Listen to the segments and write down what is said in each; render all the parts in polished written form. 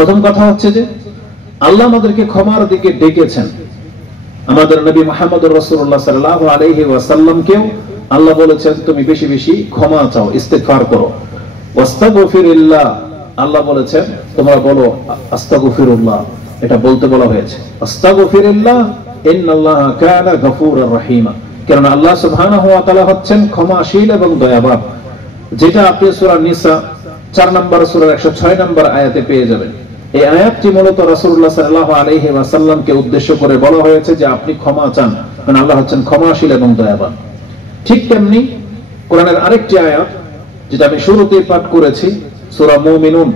প্রথম কথা হচ্ছে যে আল্লাহ আমাদেরকে ক্ষমার দিকে ডেকেছেন। আমাদের নবী মুহাম্মদুর রাসূলুল্লাহ সাল্লাল্লাহু আলাইহি ওয়াসাল্লামকেও আল্লাহ বলেছেন তুমি বেশি বেশি ক্ষমা চাও, ইস্তিগফার করো। ওয়াস্তাগফিরুল্লাহ, আল্লাহ বলেছেন তোমরা বলো আস্তাগফিরুল্লাহ, এটা বলতে বলা হয়েছে। আস্তাগফিরুল্লাহ ইন্নাল্লাহা কানা গফুরুর রহিমা, কারণ আল্লাহ সুবহানাহু ওয়া তাআলা হচ্ছেন ক্ষমাশীল এবং দয়াবান। যেটা আপনি সূরা নিসা 4 নম্বর সূরার 106 নম্বর আয়াতে পেয়ে যাবেন। এই আয়াতটি মূলত রাসূলুল্লাহ সাল্লাল্লাহু আলাইহি ওয়াসাল্লামকে উদ্দেশ্য করে বলা হয়েছে যে আপনি ক্ষমা চান, কারণ আল্লাহ হচ্ছেন ক্ষমাশীল এবং দয়াবান। ঠিক তেমনি কোরআনের আরেকটি আয়াত যেটা আমি শুরুতেই পাঠ করেছি, সূরা মুমিনুন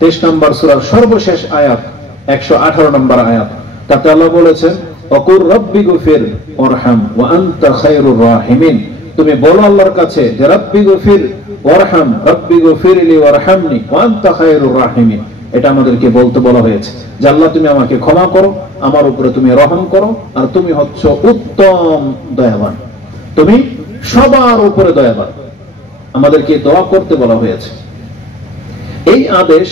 23 নম্বর সূরার সর্বশেষ আয়াত 118 নম্বর আয়াত, তাতে আল্লাহ বলেছেন ওয়াকুর রাব্বিগফির ওয়ারহাম ওয়া আনতা খায়রুর রাহিমিন, তুমি বলো আল্লাহর কাছে যে রাব্বিগফির ওয়ারহাম, রাব্বিগফিরলি ওয়ারহামনি ওয়া আনতা খায়রুর রাহিমিন। এটা আমাদেরকে বলতে বলা হয়েছে যে আল্লাহ তুমি আমাকে ক্ষমা করো, আমার উপরে তুমি রহম করো, আর তুমি হচ্ছ উত্তম দয়াবান, তুমি সবার উপরে দয়াবান। আমাদেরকে দোয়া করতে বলা হয়েছে। এই আদেশ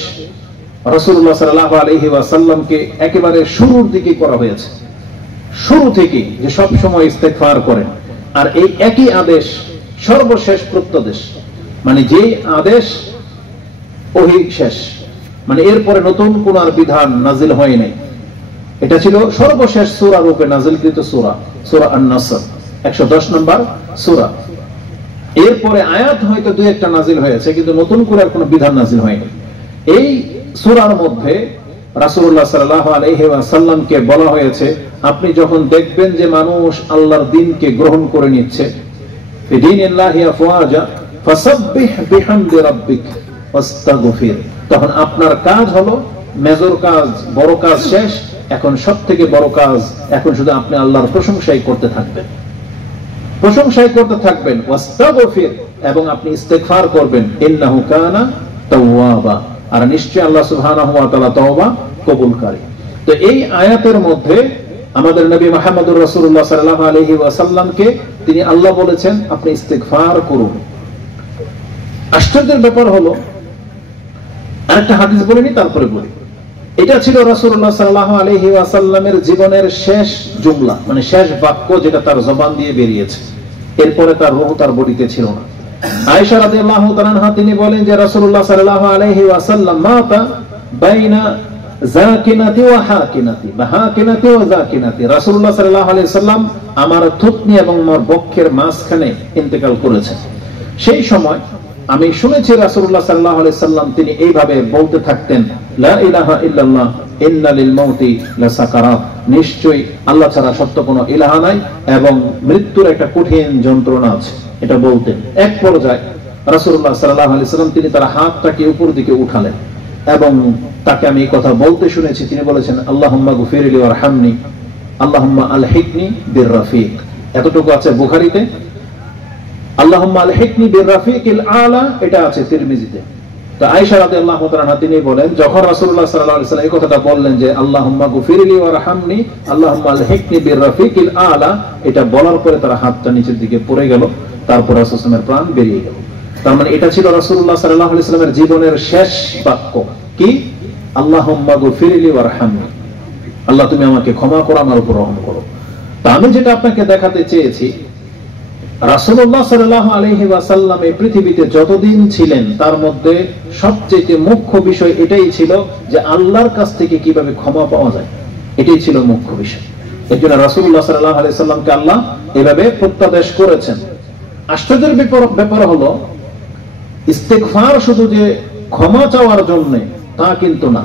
রাসূলুল্লাহ সাল্লাল্লাহু আলাইহি ওয়াসাল্লামকে একেবারে শুরুর দিকে করা হয়েছে, শুরু থেকে যে সব সময় ইস্তেগফার করেন। আর এই একই আদেশ সর্বশেষ প্রত্যাদেশ, মানে যে আদেশ ওহী শেষ, মানে এরপরে নতুন কোন আর বিধান নাজিল হয় নাই। এটা ছিল সর্বশেষ সূরা রূপে নাজিলকৃত সূরা, সূরা আন-নাসর 110 নম্বর সূরা। এরপরে আয়াত হয়তো দুই একটা নাজিল হয়েছে, কিন্তু নতুন করে আর কোনো বিধান নাজিল হয়নি। এই সূরার মধ্যে রাসূলুল্লাহ সাল্লাল্লাহু আলাইহি ওয়াসাল্লামকে বলা হয়েছে আপনি যখন দেখবেন যে মানুষ আল্লাহর দ্বীনকে গ্রহণ করে নিচ্ছে, ফিদিনিল্লাহি আফওয়াজা ফাসাব্বিহ বিহামদি রাব্বিক ওয়াস্তাগফির, তখন আপনার কাজ হলো মেজর কাজ, বড় কাজ শেষ, এখন সবথেকে বড় কাজ, এখন শুধু আপনি আল্লাহর প্রশংসাই করতে থাকবেন, প্রশংসাই করতে থাকবেন। ওয়াস্তাগফির, এবং আপনি ইস্তেগফার করবেন। ইন্নাহু কানা তাওয়াবা, আর নিশ্চয় আল্লাহ সুবহানাহু ওয়া তাআলা তওবা কবুলকারী। তো এই আয়াতের মধ্যে আমাদের নবী মুহাম্মদুর রাসূলুল্লাহ সাল্লাল্লাহু আলাইহি ওয়াসাল্লামকে তিনি আল্লাহ বলেছেন আপনি ইস্তেগফার করুন। আশ্চর্যের ব্যাপার হলো, আরেকটা হাদিস বলে নি তারপরে বলি। এটা ছিল রাসূলুল্লাহ সাল্লাল্লাহু আলাইহি ওয়াসাল্লামের জীবনের শেষ জুমলা, মানে শেষ বাক্য যেটা তার জবান দিয়ে বেরিয়েছে, এরপরে তার রূহ তার বডিতে ছিল না। আয়েশা রাদিয়াল্লাহু তাআলা আনহা তিনি বলেন যে রাসূলুল্লাহ সাল্লাল্লাহু আলাইহি ওয়াসাল্লাম মাতা বাইনা যাকিনাতি ওয়া হাকিনাতি, বা হাকিনাতি ওয়া যাকিনাতি, রাসূলুল্লাহ সাল্লাল্লাহু আলাইহি ওয়াসাল্লাম আমার থুতনি এবং আমার বক্ষের মাঝখানে ইন্তেকাল করেছেন। সেই সময় আমি শুনেছি রাসূলুল্লাহ সাল্লাল্লাহু আলাইহি ওয়াসাল্লাম তিনি এইভাবে বলতে থাকতেন লা ইলাহা ইল্লাল্লাহ ইন্না লিল মাউতি লাসাকারাত, নিশ্চয়ই আল্লাহ ছাড়া সত্য কোনো ইলাহা নাই এবং মৃত্যুর একটা কঠিন যন্ত্রণা আছে, এটা বলতেন। এক পর্যায়ে রাসূলুল্লাহ সাল্লাল্লাহু আলাইহি ওয়াসাল্লাম তিনি তার হাতটাকে উপর দিকে উঠালেন এবং তাকে আমি এই কথা বলতে শুনেছি, তিনি বলেছেন আল্লাহুম্মা গফিরলি ওয়ারহামনি আল্লাহুম্মা আলহিকনি বিররাফিক। এতটুকু আছে বুখারীতে, আল্লাহুম্মা আলহিকনি বিররাফিকিল আলা, এটা আছে তিরমিজিতে। তো আয়েশা রাদিয়াল্লাহু তাআলা তিনি বলেন যখন রাসূলুল্লাহ সাল্লাল্লাহু আলাইহি ওয়াসাল্লাম এই কথাটা বললেন যে আল্লাহুম্মা গফিরলি ওয়ারহামনি আল্লাহুম্মা আলহিকনি বিররাফিকিল আলা, এটা বলার পরে তার হাতটা নিচের দিকে পড়ে গেল, তারপর রাসূলের প্রাণ বেরিয়ে গেল। তার মানে এটা ছিল রাসূলুল্লাহ সাল্লাল্লাহু আলাইহি ওয়াসাল্লামের জীবনের শেষ বাক্য, কি আল্লাহুম্মা গফিরলি ওয়ারহামনি, আল্লাহ তুমি আমাকে ক্ষমা করো, আমার উপর রহম করো। তা আমি যেটা আপনাকে দেখাতে চেয়েছি, রাসূলুল্লাহ সাল্লাল্লাহু আলাইহি ওয়াসাল্লাম এই পৃথিবীতে যতদিন ছিলেন তার মধ্যে সবচেয়ে মুখ্য বিষয় এটাই ছিল যে আল্লাহর কাছ থেকে কিভাবে ক্ষমা পাওয়া যায়, এটাই ছিল মুখ্য বিষয়। এজন্য রাসূলুল্লাহ সাল্লাল্লাহু আলাইহি ওয়াসাল্লামকে আল্লাহ এভাবে প্রত্যাদেশ করেছেন। আশ্চর্যের ব্যাপার হলো ইস্তেগফার শুধু যে ক্ষমা চাওয়ার জন্য তা কিন্তু না,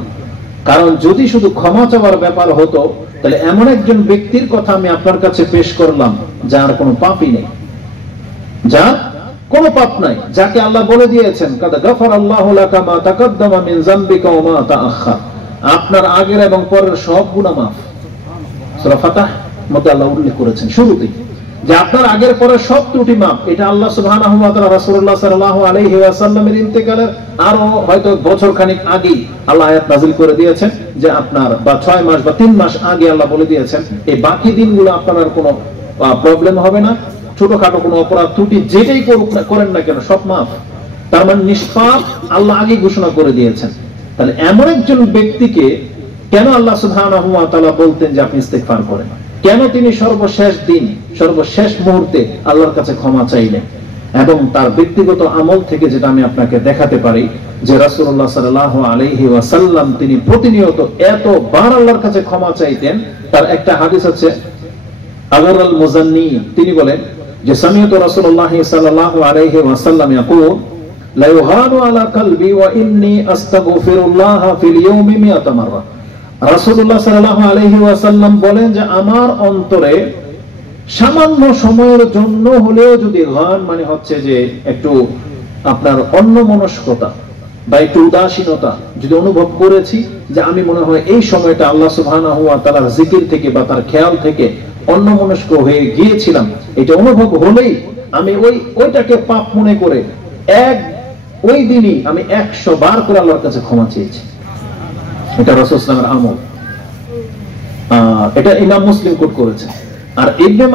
কারণ যদি শুধু ক্ষমা চাওয়ার ব্যাপার হতো তাহলে এমন একজন ব্যক্তির কথা আমি আপনার কাছে পেশ করলাম যার কোনো পাপই নেই, যার কোনো পাপ নাই, যাকে আল্লাহ বলে দিয়েছেন কাদ গাফারাল্লাহু লাকা মা তাকাদ্দামা মিন যামবিকা ওয়া মা তাআখার, আপনার আগের এবং পরের সব গুনাহ মাফ। সূরা ফাতহ মধ্যে আল্লাহ উল্লেখ করেছেন শুরুতেই যে আপনার আগের পরের সব ত্রুটি মাফ। এটা আল্লাহ সুবহানাহু ওয়া তাআলা রাসূলুল্লাহ সাল্লাল্লাহু আলাইহি ওয়াসাল্লামের ইন্তেকালের আরো হয়তো বছর খানিক আগেই আল্লাহ আয়াত নাযিল করে দিয়েছেন যে আপনার বা 6 মাস বা 3 মাস আগে আল্লাহ বলে দিয়েছেন এই বাকি দিনগুলো আপনার আর কোনো প্রবলেম হবে না, ছোটখাটো কোনো অপরাধ ত্রুটি যেটাই করেন না কেন সব মাফ। তার মানে নিষ্পাপ আল্লাহ আগে ঘোষণা করে দিয়েছেন। তাহলে এমন একজন ব্যক্তিকে কেন আল্লাহ সুবহানাহু ওয়া তাআলা বলতেন যে আপনি ইস্তেগফার করেন? কেন তিনি সর্বশেষ দিন, সর্বশেষ মুহূর্তে আল্লাহর কাছে ক্ষমা চাইলেন? এবং তার ব্যক্তিগত আমল থেকে যেটা আমি আপনাকে দেখাতে পারি যে রাসূলুল্লাহ সাল্লাল্লাহু আলাইহি ওয়াসাল্লাম তিনি প্রতিনিয়ত এতবার আল্লাহর কাছে ক্ষমা চাইতেন। তার একটা হাদিস আছে আগর আল মুজান্নি, তিনি বলেন যে সামিয়তু রাসূলুল্লাহ সাল্লাল্লাহু আলাইহি ওয়াসাল্লাম ইয়াকুল লা ইউহানু আলা কলবি ওয়া ইন্নী আস্তাগফিরুল্লাহ ফিল ইয়াউমি 100 মাররা। রাসূলুল্লাহ সাল্লাল্লাহু আলাইহি ওয়াসাল্লাম বলেন যে আমার অন্তরে সামান্য সময়ের জন্য হলেও যদি গান মানে হচ্ছে যে একটু আপনার অন্যমনস্কতা বা একটু উদাসীনতা যদি অনুভব করেছি, যে আমি মনে হয় এই সময়টা আল্লাহ সুবহানাহু ওয়া তাআলার জিকির থেকে বা তার খেয়াল থেকে অন্যমনস্ক হয়ে গিয়েছিলাম, এটা অনুভব হলেই আমি ওইটাকে পাপ মনে করে ওই দিনই আমি 100 বার করে আল্লাহর কাছে ক্ষমা চেয়েছি। এটা রাসূল সাল্লাল্লাহু আলাইহি ওয়াসাল্লামের আমল। এটা ইমাম মুসলিম কোট করেছে। আর ইবনে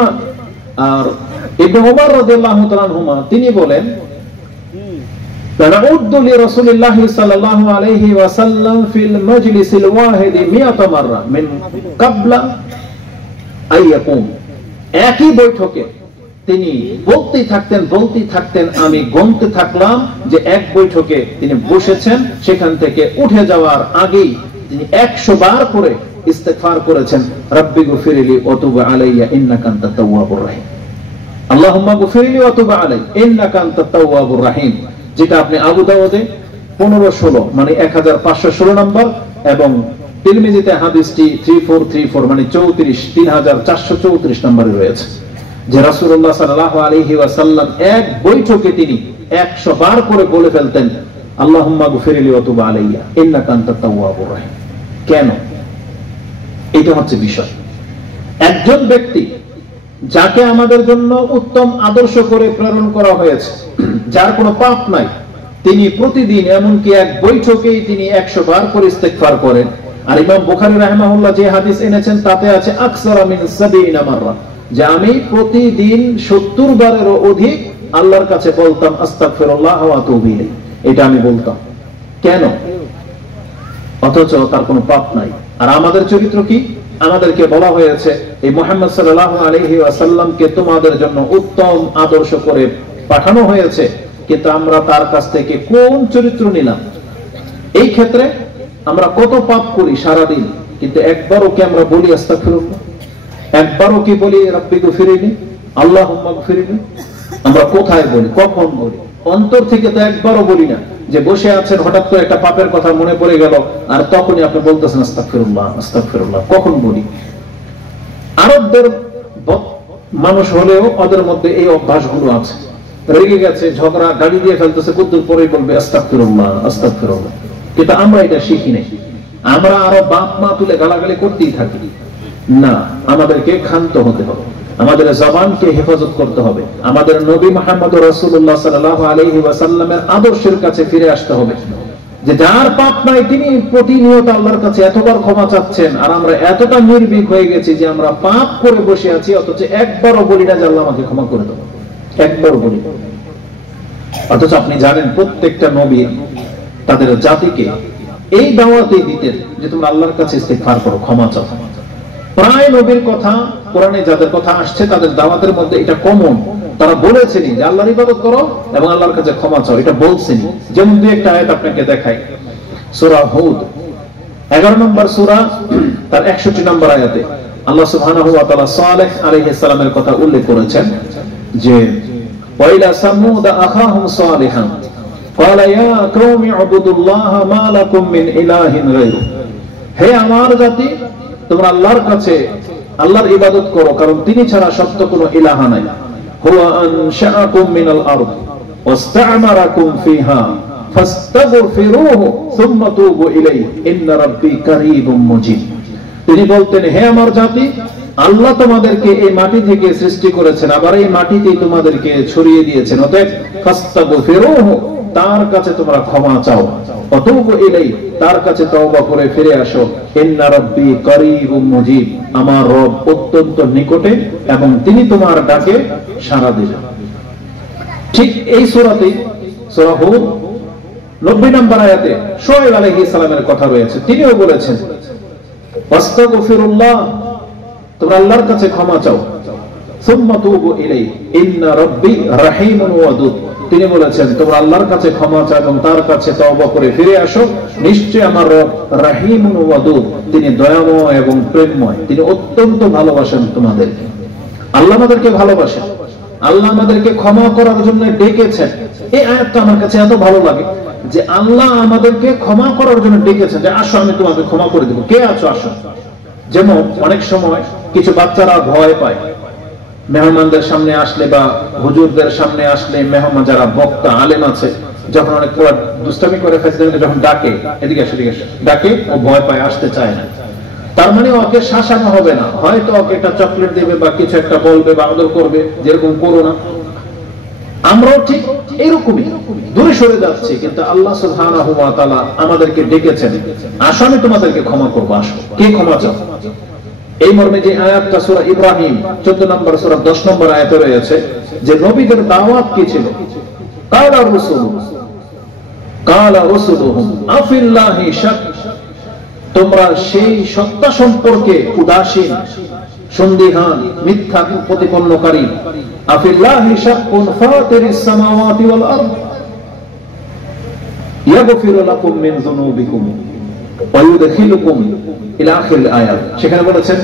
ওমর রাদিয়াল্লাহু তাআলা আনহুমা তিনি বলেন তানাউদ্দু লিরাসূলিল্লাহি সাল্লাল্লাহু আলাইহি ওয়াসাল্লাম ফিল মাজলিসিল ওয়াহিদ 100 মাররা মিন ক্বাবলা আইয়াকুম। একই বৈঠকে তিনি বলতেই থাকতেন, আমি গুনতে থাকলাম যে এক বৈঠকে তিনি বসেছেন, সেখান থেকে উঠে যাওয়ার আগেই তিনি 100 বার করে ইস্তেগফার করেছেন, রাব্বি গফিরলি ওয়া তুব আলাইয়া ইন্নাকা আনতাত তাওয়াবুর রহিম। আল্লাহুম্মা গফিরলি ওয়া তুব আলাই ইন্নাকা আনতাত তাওয়াবুর রহিম, যেটা আপনি আবু দাউদে 1516 মানে 1516 নম্বর এবং তিরমিজিতে হাদিসটি 3434 মানে 3434 নম্বরে রয়েছে, যে রাসূলুল্লাহ সাল্লাল্লাহু আলাইহি ওয়াসাল্লাম এক বৈঠকে তিনি 100 বার করে বলে ফেলতেন আল্লাহুম্মা গফিরলি ওয়া তুব আলাইয়া ইন্নাকা আনতাত তাওয়াবুর রহিম। কেন? এটা হচ্ছে বিষয়। একজন ব্যক্তি যাকে আমাদের জন্য উত্তম আদর্শ করে প্রেরণ করা হয়েছে, যার কোনো পাপ নাই, তিনি প্রতিদিন এমনকি এক বৈঠকেই তিনি 100 বার করে ইস্তেগফার করেন। আর ইমাম বুখারী রাহিমাহুল্লাহ যে হাদিস এনেছেন তাতে আছে আকসারা মিন 70 মাররা, যে আমি প্রতিদিন 70 বারেরও অধিক আল্লাহর কাছে বলতাম আস্তাগফিরুল্লাহ ওয়া আতুবু ইলাইহি। এটা আমি বলতাম। কেন? অথচ তার কোনো পাপ নাই। আর আমাদের চরিত্র কি? আমাদেরকে বলা হয়েছে এই মুহাম্মদ সাল্লাল্লাহু আলাইহি ওয়াসাল্লামকে তোমাদের জন্য উত্তম আদর্শ করে পাঠানো হয়েছে, কিন্তু আমরা তার কাছ থেকে কোন চরিত্র নিলাম? এই ক্ষেত্রে আমরা কত পাপ করি সারাদিন, কিন্তু একবারও কি আমরা বলি আস্তাগফিরুল্লাহ? একবারও কি বলি রাব্বি গফিরলি আল্লাহুম্মা গফিরলি? আমরা কোথায় বলি, কখন বলি? অন্তর থেকে তো একবারও বলি না। যে বসে আছেন, হঠাৎ করে একটা পাপের কথা মনে পড়ে গেল আর তখনই আপনি বলতেছেন আস্তাগফিরুল্লাহ আস্তাগফিরুল্লাহ। কখন বলি? আরবদের মানুষ হলেও ওদের মধ্যে এই অভ্যাসগুলো আছে। রেগে গেছে, ঝগড়া, গাড়ি দিয়ে ফেলতেছে, কতদূর পরেই বলবে আস্তাগফিরুল্লাহ আস্তাগফিরুল্লাহ। কিন্তু আমরা এটা শিখি নাই। আমরা আরো বাপ মা তুলে গালাগালি করতেই থাকি। না, আমাদেরকে ক্ষান্ত হতে হবে, আমাদের জবানকে হেফাজত করতে হবে, আমাদের নবী মুহাম্মদ রাসূলুল্লাহ সাল্লাল্লাহু আলাইহি ওয়াসাল্লামের আদর্শের কাছে ফিরে আসতে হবে, যে যার পাপ নাই তিনি প্রতিনিয়ত আল্লাহর কাছে এতবার ক্ষমা চাচ্ছেন। আর আমরা এতটা নির্ভীক হয়ে গেছি যে আমরা পাপ করে বসে আছি, অথচ একবারও বলি না যে আল্লাহ আমাকে ক্ষমা করে দেব, একবারও বলি না। অথচ আপনি জানেন প্রত্যেকটা নবী তাদের জাতিকে এই দাওয়াতই দিতেন যে তোমরা আল্লাহর কাছে ইস্তিগফার করো, ক্ষমা চাও। প্রায় নবীর কথা কোরআনে যাদের কথা আসছে তাদের দাওয়াতের মধ্যে এটা কমন। তারা বলেছেনই যে আল্লাহর ইবাদত করো এবং আল্লাহর কাছে ক্ষমা চাও, এটা বলছেনই। যেমন দুই একটা আয়াত আপনাকে দেখাই। সূরা হুদ 11 নম্বর সূরা তার 61 নম্বর আয়াতে আল্লাহ সুবহানাহু ওয়া তাআলা সালেহ আলাইহিস সালামের কথা উল্লেখ করেছেন যে ওয়াইলা সামুদ আখাহুম সালিহান ক্বালা ইয়া কওমি উবুদুল্লাহ মা লাকুম মিন ইলাহিন গায়রু। হে আমার জাতি, তোমরা আল্লাহর কাছে আল্লাহর ইবাদত করো, কারণ তিনি ছাড়া সত্য কোনো ইলাহা নাই। হুয়া আনশাআকুম মিনাল আরদ ওয়াস্তা'মারাকুম ফিহা ফাস্তাগফিরুহু সুম্মা তুবু ইলাইহি ইন্না রাব্বি কারীবুম মুজিব। তিনি বলতেন, হে আমার জাতি, আল্লাহ তোমাদেরকে এই মাটি থেকে সৃষ্টি করেছেন, আবার এই মাটিতেই তোমাদেরকে ছড়িয়ে দিয়েছেন, অতএব ফাস্তাগফিরুহু, তার কাছে তোমরা ক্ষমা চাও, অতুবু ইলাইহি, তার কাছে তওবা করে ফিরে আসো, ইন্না রাব্বি কারীবুম মুজিব, আমার রব অত্যন্ত নিকটে এবং তিনি তোমার ডাকে সাড়া দিবেন। ঠিক এই সূরাতে সূরা হুদ 90 নম্বর আয়াতে শুআয়ব আলাইহিস সালামের কথা রয়েছে, তিনিও বলেছেন ওয়াস্তাগফিরুল্লাহ, তোমরা আল্লাহর কাছে ক্ষমা চাও, সুম্মা তুবু ইলাইহি ইন্না রাব্বি রাহিমুন ওয়াদুদ, তিনি বলেছেন তোমরা আল্লাহর কাছে ক্ষমা চাও এবং তার কাছে তওবা করে ফিরে আসো, নিশ্চয়ই আমার রব রাহিমুন ওয়াদুদ, তিনি দয়াময় এবং প্রেমময়, তিনি অত্যন্ত ভালোবাসেন তোমাদেরকে। আল্লাহ আমাদেরকে ভালোবাসেন, আল্লাহ আমাদেরকে ক্ষমা করার জন্য ডেকেছেন। এই আয়াতটা আমার কাছে এত ভালো লাগে যে আল্লাহ আমাদেরকে ক্ষমা করার জন্য ডেকেছেন, যে আসো আমি তোমাকে ক্ষমা করে দেব, কে আছো আসো। যেমন অনেক সময় কিছু বাচ্চারা ভয় পায় মেহমানদের সামনে আসলে বা হুজুরদের সামনে আসলে, মেহমান যারা বক্তা আলেম আছে, যখন অনেক পুরো দুষ্টামি করে ফেসে যখন ডাকে এদিকে আসে এদিকে আসে ডাকে, ও ভয় পায়, আসতে চায় না। তার মানে ওকে শাসানো হবে না, হয়তো ওকে একটা চকলেট দেবে বা কিছু একটা বলবে বা আদর করবে, যেরকম করো না। আমরাও ঠিক এরকমই দূরে সরে যাচ্ছি, কিন্তু আল্লাহ সুবহানাহু ওয়া তাআলা আমাদেরকে ডেকেছেন, আসো আমি তোমাদেরকে ক্ষমা করবো, আসো, কে ক্ষমা চাও। এই মর্মে যে আয়াতটা সূরা ইব্রাহিম 14 নম্বর সূরা 10 নম্বর আয়াতে রয়েছে, যে নবীদের দাওয়াত কি ছিল, কালা রাসূলুহুম আফিল্লাহি শাক, তোমরা সেই সত্তা সম্পর্কে উদাসীন, সন্দিহান, মিথ্যা প্রতিপন্নকারী। আফিল্লাহি শাকুন ফাতিরিস সামাওয়াতি ওয়াল আরদ ইয়াগফিরু লাকুম মিন যুনুবিকুম ওয়া ইউদখিলুকুম ইলা আখির আয়াত। সেখানে বলেছেন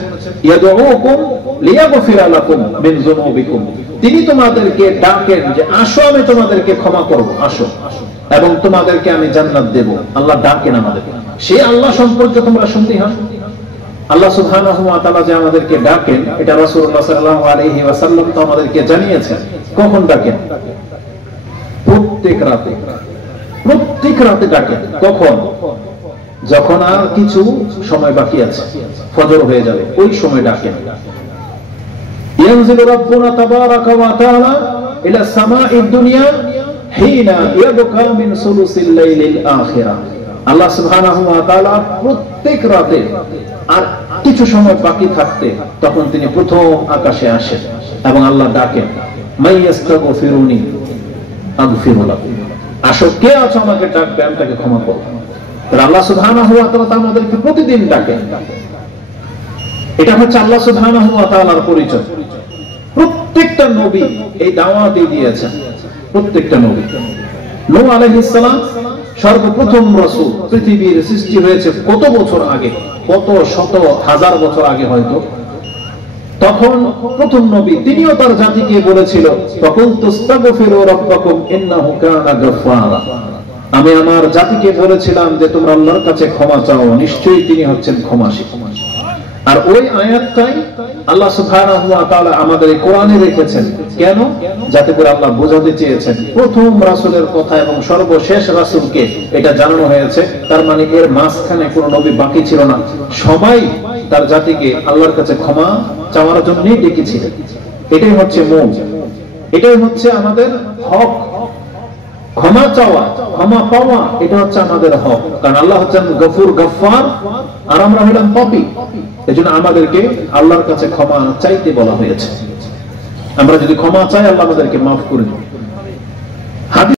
ইয়াদউকুম লিয়াগফিরা লাকুম মিন যুনুবিকুম, তিনি তোমাদেরকে ডাকেন যে আসো আমি তোমাদেরকে ক্ষমা করব, আসো এবং তোমাদেরকে আমি জান্নাত দেব। আল্লাহ ডাকেন আমাদেরকে, সেই আল্লাহ সম্পর্কে তোমরা সন্দিহান। আল্লাহ সুবহানাহু ওয়া তাআলা যে আমাদেরকে ডাকেন, এটা রাসূলুল্লাহ সাল্লাল্লাহু আলাইহি ওয়াসাল্লাম তো আমাদেরকে জানিয়েছেন। কখন ডাকেন? প্রত্যেক রাতে ডাকেন। কখন? যখন আর কিছু সময় বাকি আছে, ফজর হয়ে যাবে, ওই সময় ডাকেন। ইয়ানজিলু রাব্বুনা তাবারাকা ওয়া তাআলা ইলা সামাঈদ দুনিয়া হিনা ইয়াবকা মিন সুলুসিল লাইলিল আখিরা। আল্লাহ সুবহানাহু ওয়া তাআলা প্রত্যেক রাতে আর কিছু সময় বাকি থাকতে তখন তিনি প্রথম আকাশে আসেন এবং আল্লাহ ডাকেন, মাইয়াস্তাগফিরুনি আগফিরু লাকুম, আসো, কে আছো আমাকে ডাকবে, আমি তাকে ক্ষমা করব। আল্লাহ সুবহানাহু ওয়া তাআলা আমাদেরকে প্রতিদিন ডাকেন। এটা হচ্ছে আল্লাহ সুবহানাহু ওয়া তাআলার পরিচয়। প্রত্যেকটা নবী এই দাওয়াতই দিয়েছেন, প্রত্যেকটা নবী। নূহ আলাইহিস সালাম সর্বপ্রথম রাসূল, পৃথিবীর সৃষ্টি হয়েছে কত বছর আগে, কত শত হাজার বছর আগে হয়তো, তখন প্রথম নবী, তিনিও তার জাতিকে বলেছিল ফাকুলতুস্তাগফিরু রাব্বাকুম ইন্নাহু কানা গাফফারা, আমি আমার জাতিকে বলেছিলাম যে তোমরা আল্লাহর কাছে ক্ষমা চাও, নিশ্চয়ই তিনি হচ্ছেন ক্ষমাশীল। আর ওই আয়াতটাই আল্লাহ সুবহানাহু ওয়া তাআলা আমাদের এই কোরআনে রেখেছেন। কেন? যাতে করে আল্লাহ বোঝাতে চেয়েছেন প্রথম রাসূলের কথা এবং সর্বশেষ রাসূলকে এটা জানানো হয়েছে। তার মানে এর মাঝখানে কোনো নবী বাকি ছিল না, সবাই তার জাতিকে আল্লাহর কাছে ক্ষমা চাওয়ার জন্যই ডেকেছিলেন। এটাই হচ্ছে মূল, এটাই হচ্ছে আমাদের হক। ক্ষমা চাওয়া, ক্ষমা পাওয়া, এটা হচ্ছে আমাদের হক। কারণ আল্লাহ হচ্ছেন গফুর গফফার, আর আমরা হলাম পাপী। এজন্য আমাদেরকে আল্লাহর কাছে ক্ষমা চাইতে বলা হয়েছে। আমরা যদি ক্ষমা চাই, আল্লাহ আমাদেরকে মাফ করে দেন।